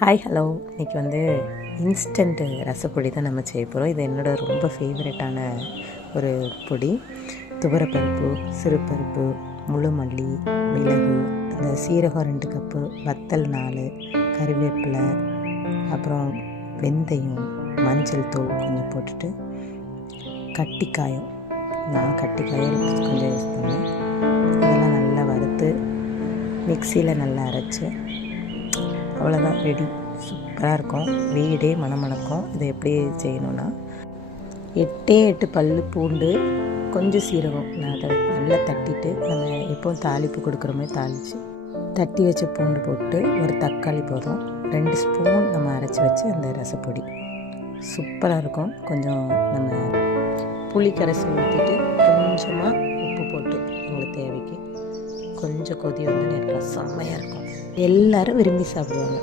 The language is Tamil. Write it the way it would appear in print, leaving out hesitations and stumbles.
Hi hello. இன்றைக்கி இன்ஸ்டண்ட்டு ரசப்பொடி தான் நம்ம செய்ய போகிறோம். இது என்னோடய ரொம்ப ஃபேவரட்டான ஒரு பொடி. துவரப்பருப்பு, சிறுபருப்பு, முழு மல்லி, மிளகு, அந்த சீரகம் 2 கப்பு, வத்தல் 4, கறிவேப்பிலை, அப்புறம் வெந்தயம், மஞ்சள் தூள் கொஞ்சம் போட்டுட்டு, கட்டிக்காயம், நான் கட்டிக்காயம் கொஞ்சம் யூஸ் பண்ணேன். இதெல்லாம் நல்லா வறுத்து மிக்சியில் நல்லா அரைச்சி அவ்வளோதான், ரெடி. சூப்பராக இருக்கும், வீடே மணமணக்கும். இதை எப்படி செய்யணுன்னா, 8 பல் பூண்டு, கொஞ்சம் சீரகம், நான் அதை நல்லா தட்டிட்டு, நம்ம எப்போவும் தாளிப்பு கொடுக்குற மாதிரி தாளித்து தட்டி வச்ச பூண்டு போட்டு, ஒரு தக்காளி போதும், 2 ஸ்பூன் நம்ம அரைச்சி வச்சு அந்த ரசப்பொடி சூப்பராக இருக்கும். கொஞ்சம் நம்ம புளி கரைச்சி ஊற்றிட்டு கொஞ்சமாக உப்பு போட்டு உங்களுக்கு தேவைக்கு கொஞ்சம் கொதி வந்து நல்லா செம்மையாக இருக்கும். எல்லோரும் விரும்பி சாப்பிடுவாங்க.